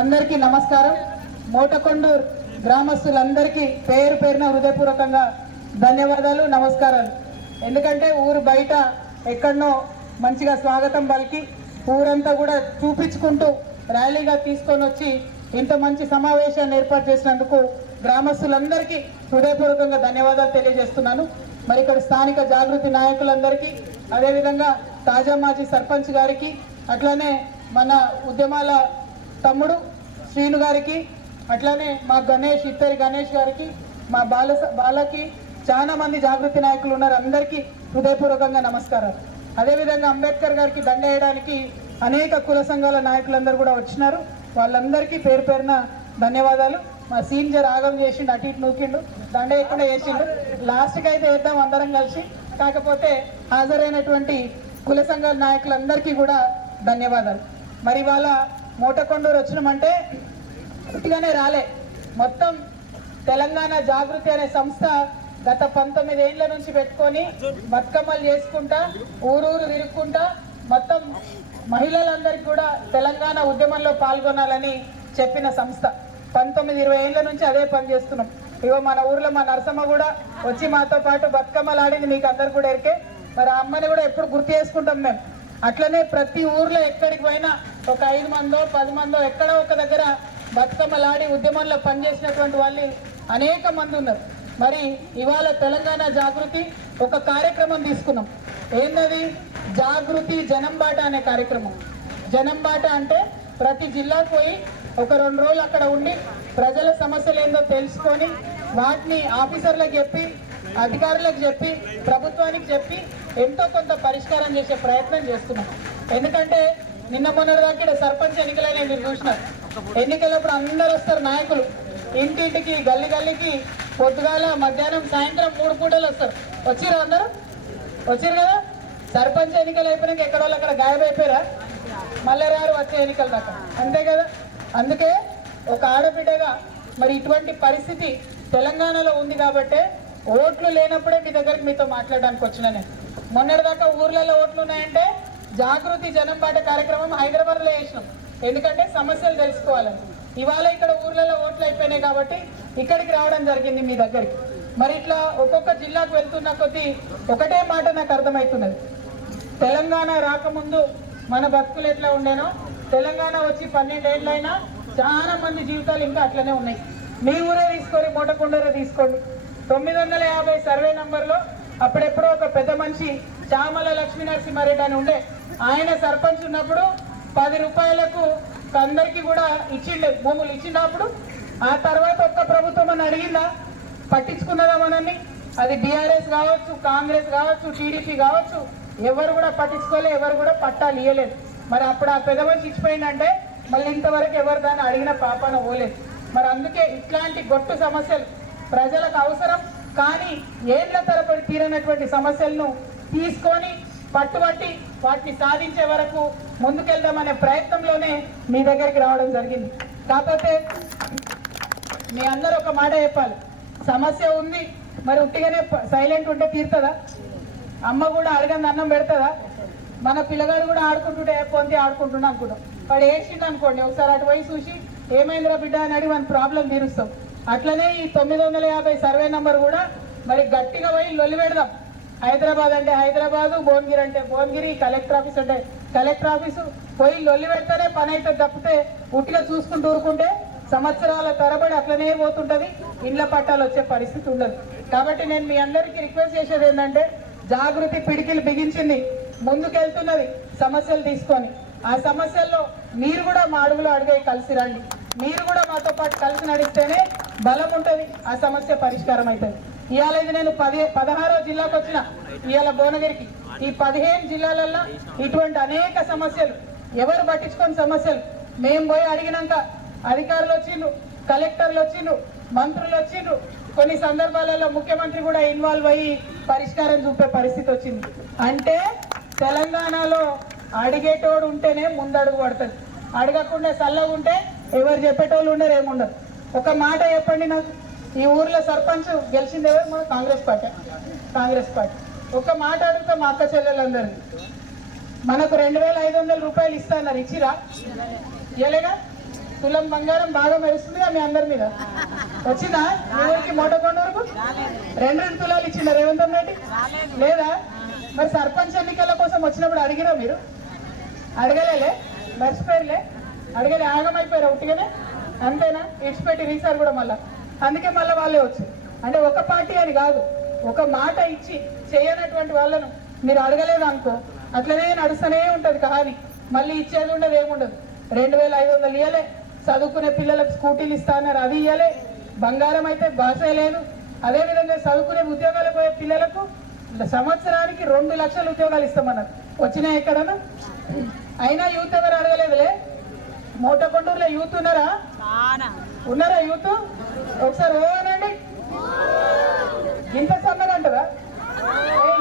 అందరికీ నమస్కారం. మోటకొండూరు గ్రామస్తులందరికీ పేరు పేరున హృదయపూర్వకంగా ధన్యవాదాలు, నమస్కారాలు. ఎందుకంటే ఊరు బయట ఎక్కడనో మంచిగా స్వాగతం పలికి ఊరంతా కూడా చూపించుకుంటూ ర్యాలీగా తీసుకొని వచ్చి ఇంత మంచి సమావేశాన్ని ఏర్పాటు చేసినందుకు గ్రామస్తులందరికీ హృదయపూర్వకంగా ధన్యవాదాలు తెలియజేస్తున్నాను. మరి ఇక్కడ స్థానిక జాగృతి నాయకులందరికీ, అదేవిధంగా తాజా మాజీ సర్పంచ్ గారికి, అట్లానే మన ఉద్యమాల తమ్ముడు శ్రీను గారికి, అట్లానే మా గణేష్ ఇత్తరి గణేష్ గారికి, మా బాలకి చాలా మంది జాగృతి నాయకులు ఉన్నారు. అందరికీ హృదయపూర్వకంగా నమస్కారం. అదేవిధంగా అంబేద్కర్ గారికి దండ వేయడానికి అనేక కుల సంఘాల నాయకులందరూ కూడా వచ్చినారు. వాళ్ళందరికీ పేరు పేరున ధన్యవాదాలు. మా సీనియర్ ఆగం చేసిండు, అటు ఇటు నూకిండు, దండ వేయకుండా వేసిండు. లాస్ట్కి అయితే వేద్దాం అందరం కలిసి. కాకపోతే హాజరైనటువంటి కుల సంఘాల నాయకులందరికీ కూడా ధన్యవాదాలు. మరి వాళ్ళ మోటకొండూరు వచ్చినామంటే పుట్టిగానే రాలే. మొత్తం తెలంగాణ జాగృతి అనే సంస్థ గత 19 ఏళ్ల నుంచి పెట్టుకొని బతుకమ్మలు చేసుకుంటా ఊరూరు తిరుక్కుంటా మొత్తం మహిళలందరికీ కూడా తెలంగాణ ఉద్యమంలో పాల్గొనాలని చెప్పిన సంస్థ. 19-20 ఏళ్ల నుంచి అదే పని చేస్తున్నాం. ఇగో మన ఊర్లో మా నరసమ్మ కూడా వచ్చి మాతో పాటు బతుకమ్మలు ఆడింది, మీకు అందరు కూడా ఎరికే. మరి ఆ అమ్మని కూడా ఎప్పుడు గుర్తు చేసుకుంటాం మేము. అట్లనే ప్రతి ఊర్లో ఎక్కడికి పోయినా ఒక 5 మందో 10 మందో ఎక్కడో ఒక దగ్గర బతుకమ్మలాడి ఉద్యమంలో పనిచేసినటువంటి వాళ్ళు అనేక మంది ఉన్నారు. మరి ఇవాళ తెలంగాణ జాగృతి ఒక కార్యక్రమం తీసుకున్నాం. ఏంటది? జాగృతి జనం బాట అనే కార్యక్రమం. జనం బాట అంటే ప్రతి జిల్లాకు పోయి ఒక 2 రోజులు అక్కడ ఉండి ప్రజల సమస్యలు ఏందో తెలుసుకొని వాటిని ఆఫీసర్లకు చెప్పి, అధికారులకు చెప్పి, ప్రభుత్వానికి చెప్పి ఎంతో కొంత పరిష్కారం చేసే ప్రయత్నం చేస్తున్నాం. ఎందుకంటే నిన్న మొన్నటిదాకా సర్పంచ్ ఎన్నికలైన మీరు చూసినారు. ఎన్నికలప్పుడు అందరూ వస్తారు నాయకులు, ఇంటింటికి గల్లీ గల్లీకి పొద్దుగాల మధ్యాహ్నం సాయంత్రం 3 పూటలు వస్తారు. వచ్చిర్రు అందరూ? వచ్చిర్రు కదా. సర్పంచ్ ఎన్నికలు అయిపోయినాక ఎక్కడ వాళ్ళు అక్కడ గాయమైపోయారా? మళ్ళీ రారు వచ్చే ఎన్నికల దాకా, అంతే కదా. అందుకే ఒక ఆడబిడ్డగా మరి ఇటువంటి పరిస్థితి తెలంగాణలో ఉంది కాబట్టే ఓట్లు లేనప్పుడే మీ దగ్గరికి మీతో మాట్లాడడానికి వచ్చిన నేను. మొన్నటిదాకా ఊర్లలో ఓట్లు ఉన్నాయంటే జాగృతి జనం బాట కార్యక్రమం హైదరాబాద్లో చేసినాం. ఎందుకంటే సమస్యలు తెలుసుకోవాలని. ఇవాళ ఇక్కడ ఊర్లలో ఓట్లు అయిపోయినాయి కాబట్టి ఇక్కడికి రావడం జరిగింది మీ దగ్గరికి. మరి ఇట్లా ఒక్కొక్క జిల్లాకు వెళ్తున్న కొద్దీ ఒకటే మాట నాకు అర్థమవుతున్నది. తెలంగాణ రాకముందు మన బతుకులు ఎట్లా ఉండేనో, తెలంగాణ వచ్చి 12 ఏళ్ళైనా చాలా మంది జీవితాలు ఇంకా అట్లనే ఉన్నాయి. మీ ఊరే తీసుకోండి, మోటకొండూరే తీసుకోండి. 950 సర్వే నంబర్లో అప్పుడెప్పుడో ఒక పెద్ద మనిషి చామల లక్ష్మీ నరసింహారెడ్డి అని ఉండే. ఆయన సర్పంచ్ ఉన్నప్పుడు 10 రూపాయలకు అందరికీ కూడా ఇచ్చిండే, భూములు ఇచ్చినప్పుడు. ఆ తర్వాత ఒక్క ప్రభుత్వం అని అడిగిందా? పట్టించుకున్నదా మనల్ని? అది బీఆర్ఎస్ కావచ్చు, కాంగ్రెస్ కావచ్చు, టీడీపీ కావచ్చు, ఎవరు కూడా పట్టించుకోలే, ఎవరు కూడా పట్టాలు ఇవ్వలేదు. మరి అప్పుడు ఆ పెద్ద మనిషి ఇచ్చిపోయిందంటే మళ్ళీ ఇంతవరకు ఎవరు దాన్ని అడిగిన పాపన పోలేదు. మరి అందుకే ఇట్లాంటి గొట్టు సమస్యలు ప్రజలకు అవసరం, కానీ ఏళ్ల తరబడి తీరనటువంటి సమస్యలను తీసుకొని పట్టుబట్టి వాటిని సాధించే వరకు ముందుకెళ్దామనే ప్రయత్నంలోనే మీ దగ్గరికి రావడం జరిగింది. కాకపోతే మీ అందరూ ఒక మాట చెప్పాలి. సమస్య ఉంది, మరి ఉట్టిగానే సైలెంట్ ఉంటే తీరుతుందా? అమ్మ కూడా అడగంది అన్నం పెడుతుందా? మన పిల్లగాడు కూడా ఆడుకుంటుంటే పొంది ఆడుకుంటున్నా అనుకుంటాం. వాడు ఏడ్చిండు అనుకోండి, ఒకసారి అటు పోయి చూసి ఏమైందిరా బిడ్డ అని అడిగి మన ప్రాబ్లం తీరుస్తాం. అట్లనే ఈ 950 సర్వే నంబర్ కూడా మరి గట్టిగా పోయి లొల్లి పెడదాం. హైదరాబాద్ అంటే హైదరాబాదు, భువనగిరి అంటే భువనగిరి, కలెక్టర్ ఆఫీస్ అంటే కలెక్టర్ ఆఫీసు పోయి లొల్లి పెడితేనే పని అయితే తప్పితే ఉట్టిగా చూసుకుంటూ ఊరుకుంటే సంవత్సరాల తరబడి అట్లనే పోతుంటుంది, ఇండ్ల పట్టాలు వచ్చే పరిస్థితి ఉండదు. కాబట్టి నేను మీ అందరికీ రిక్వెస్ట్ చేసేది ఏంటంటే, జాగృతి పిడికిలు బిగించింది, ముందుకెళ్తున్నది సమస్యలు తీసుకొని. ఆ సమస్యల్లో మీరు కూడా మా అడుగులో అడిగే కలిసి రండి. మీరు కూడా మాతో పాటు కలిసి నడిస్తేనే బలం ఉంటుంది, ఆ సమస్య పరిష్కారం అవుతుంది. ఇవాళ ఇది నేను 16వ జిల్లాకు వచ్చిన, ఇవాళ భువనగిరికి. ఈ 15 జిల్లాలలో ఇటువంటి అనేక సమస్యలు, ఎవరు పట్టించుకొని సమస్యలు మేము పోయి అడిగినాక అధికారులు వచ్చిండ్రు, కలెక్టర్లు వచ్చిండ్రు, మంత్రులు వచ్చిండ్రు, కొన్ని సందర్భాలలో ముఖ్యమంత్రి కూడా ఇన్వాల్వ్ అయ్యి పరిష్కారం చూపే పరిస్థితి వచ్చింది. అంటే తెలంగాణలో అడిగేటోడు ఉంటేనే ముందడుగు పడుతుంది. అడగకుండా చల్లగా ఉంటే ఎవరు చెప్పేటోళ్ళు ఉండరు, ఏముండరు. ఒక మాట చెప్పండి నాకు, ఈ ఊర్లో సర్పంచ్ గెలిచింది ఎవరు? మన కాంగ్రెస్ పార్టీ. కాంగ్రెస్ పార్టీ. ఒక మాట అడుగుతా మా అక్క చెల్లెలందరినీ, మనకు 2500 రూపాయలు ఇస్తా అన్నారు, ఇచ్చిరా? ఇవ్వలేగా? తులం బంగారం బాగా మెరుస్తుందిగా మీ అందరి మీద. వచ్చిందా మీ ఊరికి మోటకొండ వరకు? 2 తులాలు ఇచ్చిందా రేవంత్ రెడ్డి? లేదా? మరి సర్పంచ్ ఎన్నికల కోసం వచ్చినప్పుడు అడిగిరా మీరు? అడగలేలే, మర్చిపోయారులే, అడగలే, ఆగమైపోయారు ఉట్టిగానే అంతేనా? ఇడిచిపెట్టి రీసార్ కూడా మళ్ళా. అందుకే మళ్ళీ వాళ్ళే వచ్చారు. అంటే ఒక పార్టీ అని కాదు, ఒక మాట ఇచ్చి చేయనటువంటి వాళ్ళను మీరు అడగలేదు అనుకో, అట్లనే నడుస్తూనే ఉంటుంది కహాని. మళ్ళీ ఇచ్చేది ఉండదు, ఏముండదు. 2500 ఇయ్యలే, చదువుకునే పిల్లలకు స్కూటీలు ఇస్తా అన్నారు, అది ఇయ్యలే. బంగారం అయితే భాషే లేదు. అదేవిధంగా చదువుకునే ఉద్యోగాలకు పోయే పిల్లలకు సంవత్సరానికి 2 లక్షల ఉద్యోగాలు ఇస్తామన్నారు. వచ్చినాయి ఎక్కడన్నా? అయినా యూత్ ఎవరు అడగలేదులే. మోటకొండూరులో యూత్ ఉన్నారా? ఉన్నారా యూత్? ఒకసారి ఓ అనండి. ఇంత సన్నగా అంటారా?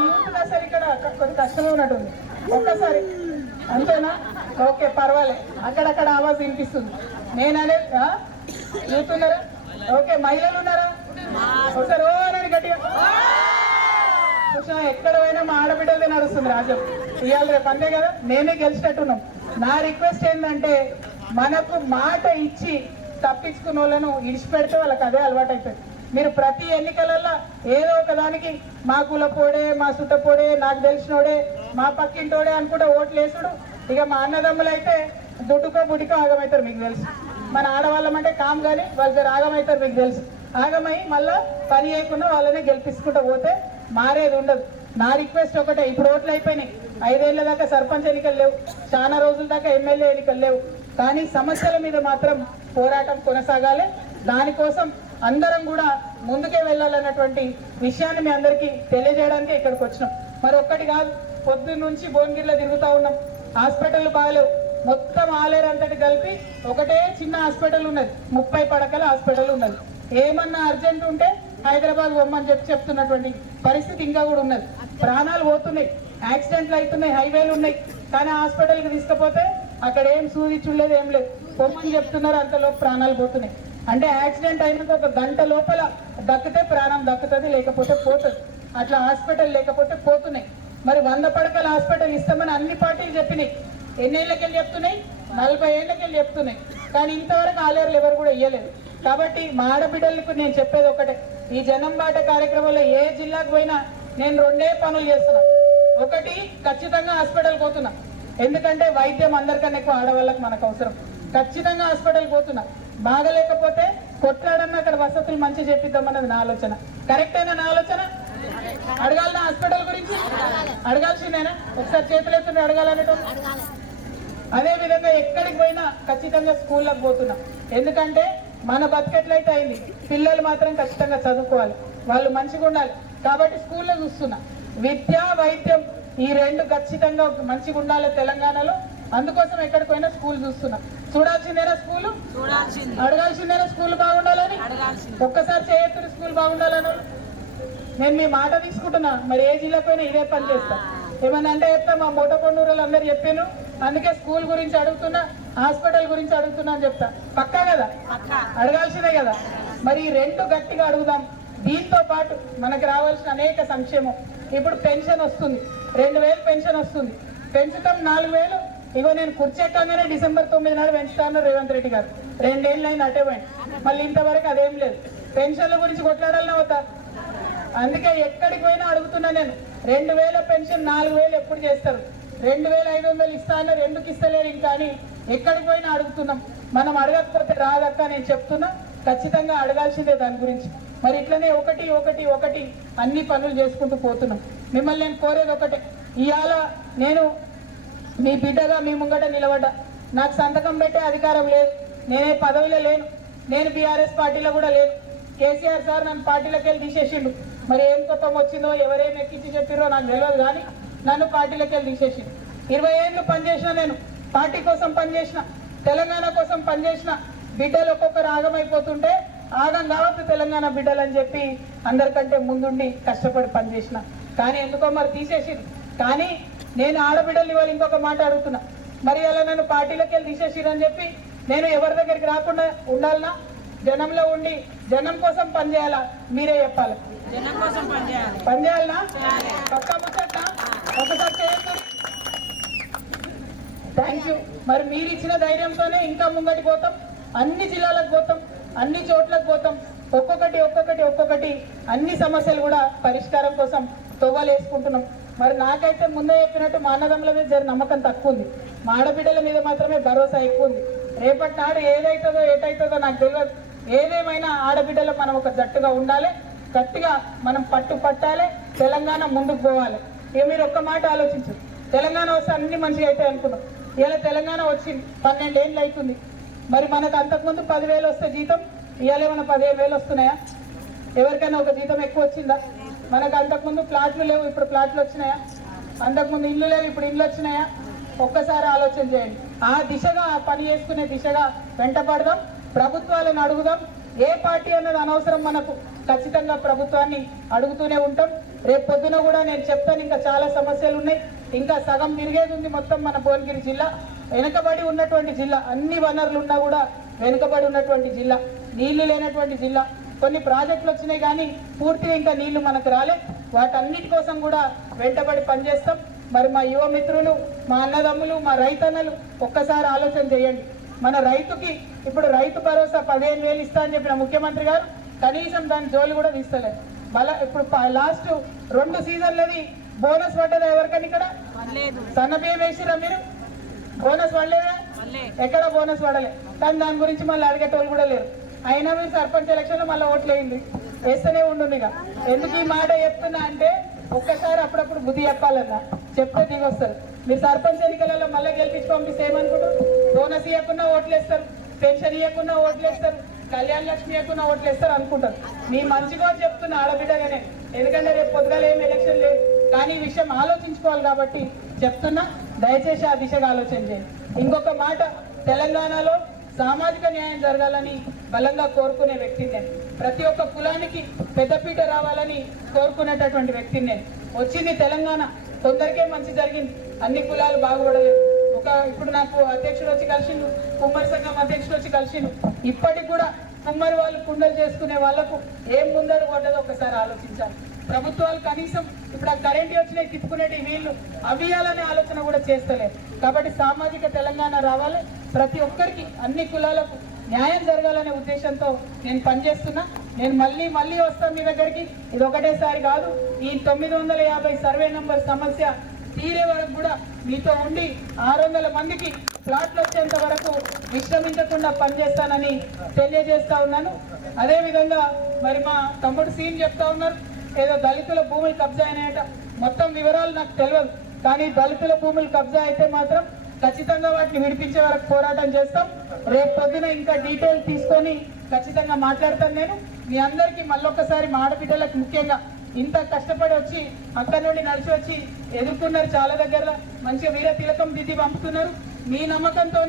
యూత్ అసలు ఇక్కడ కొంచెం కష్టమే ఉన్నట్టుంది. ఒక్కసారి అంతేనా? ఓకే, పర్వాలేదు. అక్కడక్కడ ఆవాజ్ వినిపిస్తుంది. నేననే యూత్ ఉన్నారా? ఓకే, మహిళలు ఉన్నారా? ఒకసారి ఓ అనండి గట్టిగా. ఎక్కడ పోయినా మా ఆడబిడ్డలే నడుస్తుంది రాజ్యం. ఇవాళ రేపు అంతే కదా, మేమే గెలిచినట్టున్నాం. నా రిక్వెస్ట్ ఏంటంటే, మనకు మాట ఇచ్చి తప్పించుకున్న వాళ్ళను ఇడిచిపెడితే వాళ్ళకి అదే అలవాటు అయిపోయింది. మీరు ప్రతి ఎన్నికలలో ఏదో ఒక దానికి మా కులపోడే, మా సుట్టపోడే, నాకు తెలిసినోడే, మా పక్కింటోడే అనుకుంటే ఓట్లు వేసుడు. ఇక మా అన్నదమ్ములు అయితే దుడ్డుకో బుడికో ఆగమవుతారు, మీకు తెలుసు. మన ఆడవాళ్ళం అంటే కామ్ కానీ వాళ్ళు ఆగమవుతారు, మీకు తెలుసు. ఆగమై మళ్ళా పని చేయకుండా వాళ్ళనే గెలిపించుకుంటూ పోతే మారేది ఉండదు. నా రిక్వెస్ట్ ఒకటే, ఇప్పుడు ఓట్లు అయిపోయినాయి. 5 ఏళ్ల దాకా సర్పంచ్ ఎన్నికలు లేవు, చాలా రోజుల దాకా ఎమ్మెల్యే ఎన్నికలు లేవు. కానీ సమస్యల మీద మాత్రం పోరాటం కొనసాగాలి. దానికోసం అందరం కూడా ముందుకే వెళ్ళాలన్నటువంటి విషయాన్ని మీ అందరికీ తెలియజేయడానికి ఇక్కడికి వచ్చినాం. మరి ఒక్కటి కాదు, పొద్దున్న నుంచి భువనగిరిలో తిరుగుతూ ఉన్నాం. హాస్పిటల్ బాగాలేవు, మొత్తం ఆలేరు అంతటి కలిపి ఒకటే చిన్న హాస్పిటల్ ఉన్నది, 30 పడకల హాస్పిటల్ ఉన్నది. ఏమన్నా అర్జెంట్ ఉంటే హైదరాబాద్ పొమ్మని చెప్తున్నటువంటి పరిస్థితి ఇంకా కూడా ఉన్నది. ప్రాణాలు పోతున్నాయి, యాక్సిడెంట్లు అవుతున్నాయి, హైవేలు ఉన్నాయి. కానీ హాస్పిటల్కి తీసుకుపోతే అక్కడ ఏం సూది చూడలేదు, ఏం లేదు, పొమ్మని చెప్తున్నారు. అంతలోపు ప్రాణాలు పోతున్నాయి. అంటే యాక్సిడెంట్ అయినాక 1 గంట లోపల దక్కితే ప్రాణం దక్కుతుంది, లేకపోతే పోతుంది. అట్లా హాస్పిటల్ లేకపోతే పోతున్నాయి. మరి 100 పడకల హాస్పిటల్ ఇస్తామని అన్ని పార్టీలు చెప్పినాయి. ఎన్నేళ్ళకెళ్ళి చెప్తున్నాయి? 40 ఏళ్ళకెళ్ళి చెప్తున్నాయి. కానీ ఇంతవరకు ఆలేరులు ఎవరు కూడా ఇయ్యలేదు. కాబట్టి మా ఆడబిడ్డలకు నేను చెప్పేది ఒకటే, ఈ జనం బాట కార్యక్రమంలో ఏ జిల్లాకు పోయినా నేను 2 పనులు చేస్తున్నా. ఒకటి, ఖచ్చితంగా హాస్పిటల్ పోతున్నా, ఎందుకంటే వైద్యం అందరికన్నా ఎక్కువ ఆడవాళ్ళకి మనకు అవసరం. ఖచ్చితంగా హాస్పిటల్ పోతున్నా. బాగలేకపోతే కొట్లాడన్నా అక్కడ వసతులు మంచి చెప్పిద్దామన్నది నా ఆలోచన. కరెక్ట్ అయినా నా ఆలోచన? అడగాలనా హాస్పిటల్ గురించి? అడగాల్సిందేనా? ఒకసారి చేతులు ఎత్తుని అడగాలనేటం. అదే విధంగా ఎక్కడికి పోయినా ఖచ్చితంగా స్కూళ్ళకి పోతున్నా, ఎందుకంటే మన బతికెట్లయితే అయింది, పిల్లలు మాత్రం ఖచ్చితంగా చదువుకోవాలి, వాళ్ళు మంచిగా ఉండాలి. కాబట్టి స్కూల్లో చూస్తున్నా. విద్య, వైద్యం ఈ 2 ఖచ్చితంగా మంచిగా ఉండాలి తెలంగాణలో. అందుకోసం ఎక్కడికి పోయినా స్కూల్ చూస్తున్నా. చూడాల్సిందేనా స్కూలు? అడగాల్సిందేనా స్కూల్ బాగుండాలని? ఒక్కసారి చేయొద్దు స్కూల్ బాగుండాలని. నేను మీ మాట తీసుకుంటున్నా. మరి ఏ జిల్లాకు పోయినా ఇదే పని చేస్తా. ఏమన్నా అంటే చెప్తా, మా మోటకొండూరులో అందరు చెప్పాను, అందుకే స్కూల్ గురించి అడుగుతున్నా, హాస్పిటల్ గురించి అడుగుతున్నా అని చెప్తా. పక్కా కదా? అడగాల్సిందే కదా. మరి ఈ 2 గట్టిగా అడుగుదాం. దీంతో పాటు మనకు రావాల్సిన అనేక సంక్షేమం. ఇప్పుడు పెన్షన్ వస్తుంది, 2000 పెన్షన్ వస్తుంది, పెంచుతాం 4000. ఇగో నేను కుర్చెక్కగానే డిసెంబర్ 9 నాడు పెంచుతాను రేవంత్ రెడ్డి గారు. 2 ఏళ్ళు అయింది అటే పోయింది, మళ్ళీ ఇంతవరకు అదేం లేదు. పెన్షన్ల గురించి కొట్లాడాలన్నా అవుతా. అందుకే ఎక్కడికి పోయినా అడుగుతున్నా నేను, 2000 పెన్షన్ 4000 ఎప్పుడు చేస్తారు? 2500 ఇస్తాను, 2కి ఇస్తలేరు ఇంకా అని ఎక్కడికి పోయినా అడుగుతున్నాం. మనం అడగకపోతే రాదక్క, నేను చెప్తున్నా, ఖచ్చితంగా అడగాల్సిందే దాని గురించి. మరి ఇట్లనే ఒకటి అన్ని పనులు చేసుకుంటూ పోతున్నాం. మిమ్మల్ని నేను కోరేది ఒకటే, ఇవాళ నేను మీ బిడ్డగా మీ ముంగట నిలబడ్డా. నాకు సంతకం పెట్టే అధికారం లేదు, నేనే పదవిలో లేను, నేను బీఆర్ఎస్ పార్టీలో కూడా లేను. కేసీఆర్ సార్ నన్ను పార్టీలోకి వెళ్ళి తీసేసిండు. మరి ఏం కోపం వచ్చిందో, ఎవరేం ఎక్కించి చెప్పిరో నాకు తెలియదు, కానీ నన్ను పార్టీలోకి వెళ్ళి తీసేసిండు. 20 ఏళ్ళు పనిచేసిన, నేను పార్టీ కోసం పనిచేసిన, తెలంగాణ కోసం పనిచేసిన. బిడ్డలు ఒక్కొక్కరు ఆగమైపోతుంటే ఆగం కావద్దు తెలంగాణ బిడ్డలు అని చెప్పి అందరికంటే ముందుండి కష్టపడి పనిచేసిన. కానీ ఎందుకో మరి తీసేసింది. కానీ నేను ఆడబిడ్డలు ఇవాళ ఇంకొక మాట అడుగుతున్నా, మరి అలా నన్ను పార్టీలోకి వెళ్ళి తీసేసిరని చెప్పి నేను ఎవరి దగ్గరికి రాకుండా ఉండాలనా? జనంలో ఉండి జనం కోసం పనిచేయాలా? మీరే చెప్పాలి. పనిచేయాలనా? పక్కా ముచ్చట్నా? ఒకసారి చేయొద్దు. Thank you. మరి మీరు ఇచ్చిన ధైర్యంతోనే ఇంకా ముంగటి పోతాం. అన్ని జిల్లాలకు పోతాం, అన్ని చోట్లకు పోతాం, ఒక్కొక్కటి అన్ని సమస్యలు కూడా పరిష్కారం కోసం తొవ్వలు వేసుకుంటున్నాం. మరి నాకైతే ముందే చెప్పినట్టు మా అన్నదమ్ముల మీద జర నమ్మకం తక్కువ ఉంది, మా ఆడబిడ్డల మీద మాత్రమే భరోసా ఎక్కువ ఉంది. రేపటి నాడు ఏటైతుందో నాకు తెలియదు. ఏదేమైనా ఆడబిడ్డలు మనం ఒక జట్టుగా ఉండాలి, గట్టిగా మనం పట్టాలి, తెలంగాణ ముందుకు పోవాలి. ఇక మీరు ఒక్క మాట ఆలోచించు, తెలంగాణ వస్తే అన్ని మంచిగా అవుతాయి అనుకున్నాం. ఇలా తెలంగాణ వచ్చింది 12 ఏళ్ళు అవుతుంది. మరి మనకు అంతకుముందు 10,000 వస్తే జీతం, ఇవాళ ఏమైనా 15,000 వస్తున్నాయా? ఎవరికైనా ఒక జీతం ఎక్కువ వచ్చిందా? మనకు అంతకుముందు ప్లాట్లు లేవు, ఇప్పుడు ప్లాట్లు వచ్చినాయా? అంతకుముందు ఇల్లు లేవు, ఇప్పుడు ఇల్లు వచ్చినాయా? ఒక్కసారి ఆలోచన చేయండి. ఆ దిశగా పని చేసుకునే దిశగా వెంటపడదాం, ప్రభుత్వాలను అడుగుదాం. ఏ పార్టీ అన్నది అనవసరం మనకు, ఖచ్చితంగా ప్రభుత్వాన్ని అడుగుతూనే ఉంటాం. రేపు పొద్దున కూడా నేను చెప్తాను, ఇంకా చాలా సమస్యలు ఉన్నాయి, ఇంకా సగం తిరిగేది ఉంది. మొత్తం మన భువనగిరి జిల్లా వెనుకబడి ఉన్నటువంటి జిల్లా, అన్ని వనరులు ఉన్నా కూడా వెనుకబడి ఉన్నటువంటి జిల్లా, నీళ్లు లేనటువంటి జిల్లా. కొన్ని ప్రాజెక్టులు వచ్చినాయి కానీ పూర్తిగా ఇంకా నీళ్లు మనకు రాలే. వాటన్నిటి కోసం కూడా వెంటబడి పనిచేస్తాం. మరి మా యువ మిత్రులు, మా అన్నదమ్ములు, మా రైతన్నలు ఒక్కసారి ఆలోచన చేయండి. మన రైతుకి ఇప్పుడు రైతు భరోసా 15,000 ఇస్తా అని చెప్పిన ముఖ్యమంత్రి గారు కనీసం దాని జోలు కూడా తీస్తలేదు. మళ్ళీ ఇప్పుడు లాస్ట్ 2 సీజన్లది బోనస్ పడ్డదా ఎవరికని? ఇక్కడ సన్న బియ్యం వేసిరా మీరు? బోనస్ పడలేదా? ఎక్కడ బోనస్ పడలే. కానీ దాని గురించి మళ్ళీ అడిగేటోళ్ళు కూడా లేరు. అయినా మీరు సర్పంచ్ ఎలక్షన్లో మళ్ళీ ఓట్లు వేయండి, వేస్తూనే ఉంటుంది. ఇక ఎందుకు ఈ మాట చెప్తున్నా అంటే, ఒక్కసారి అప్పుడప్పుడు బుద్ధి చెప్పాలన్నా, చెప్తే దిగొస్తారు. మీరు సర్పంచ్ ఎన్నికలలో మళ్ళీ గెలిపించి పంపిస్తే ఏమనుకుంటారు? బోనస్ ఇవ్వకుండా ఓట్లేస్తారు, పెన్షన్ ఇవ్వకుండా ఓట్లేస్తారు, కళ్యాణ లక్ష్మి ఇవ్వకుండా ఓట్లేస్తారు అనుకుంటారు. మీ మంచిగా చెప్తున్న ఆడబిడ్డగానే, ఎందుకంటే రేపు పొద్దుగాల ఏం ఎలక్షన్ లేదు. కానీ ఈ విషయం ఆలోచించుకోవాలి కాబట్టి చెప్తున్నా, దయచేసి ఆ దిశగా ఆలోచన చేయండి. ఇంకొక మాట, తెలంగాణలో సామాజిక న్యాయం జరగాలని బలంగా కోరుకునే వ్యక్తిని నేను. ప్రతి ఒక్క కులానికి పెద్దపీట రావాలని కోరుకునేటటువంటి వ్యక్తిని నేను. వచ్చింది తెలంగాణ, కొందరికే మంచి జరిగింది, అన్ని కులాలు బాగుపడలేదు. ఇప్పుడు నాకు అధ్యక్షుడు వచ్చి కలిసిండు, కుమ్మరి సంఘం అధ్యక్షుడు వచ్చి కలిసిండు. ఇప్పటికి కూడా కుమ్మరి వాళ్ళు కుండలు చేసుకునే వాళ్లకు ఏం ముందడుగు పడ్డదో ఒకసారి ఆలోచించాలి. ప్రభుత్వాలు కనీసం ఇప్పుడు ఆ కరెంట్ వచ్చినాయి తిప్పుకునేటి వీళ్ళు అవియాలనే ఆలోచన కూడా చేస్తలేదు. కాబట్టి సామాజిక తెలంగాణ రావాలి, ప్రతి ఒక్కరికి అన్ని కులాలకు న్యాయం జరగాలనే ఉద్దేశంతో నేను పనిచేస్తున్నా. నేను మళ్ళీ వస్తాను మీ దగ్గరికి. ఇది ఒకటేసారి కాదు, ఈ 950 సర్వే నంబర్ సమస్య తీరే వరకు కూడా మీతో ఉండి 600 మందికి ప్లాట్లు వచ్చేంత వరకు విశ్రమించకుండా పనిచేస్తానని తెలియజేస్తా ఉన్నాను. అదేవిధంగా మరి మా తమ్ముడు సీన్ చెప్తా ఉన్నారు, ఏదో దళితుల భూములు కబ్జా అయినాయట. మొత్తం వివరాలు నాకు తెలియదు, కానీ దళితుల భూములు కబ్జా అయితే మాత్రం ఖచ్చితంగా వాటిని విడిపించే వరకు పోరాటం చేస్తాం. రేపు పొద్దున ఇంకా డీటెయిల్ తీసుకొని ఖచ్చితంగా మాట్లాడతాను నేను. మీ అందరికీ మళ్ళొక్కసారి మా ఆడబిడ్డలకు ముఖ్యంగా ఇంత కష్టపడి వచ్చి అక్కడి నుండి నడిచి వచ్చి ఎదుర్కొన్నారు, చాలా దగ్గర మంచిగా వీర తిలకం దిద్ది పంపుతున్నారు. మీ నమ్మకంతో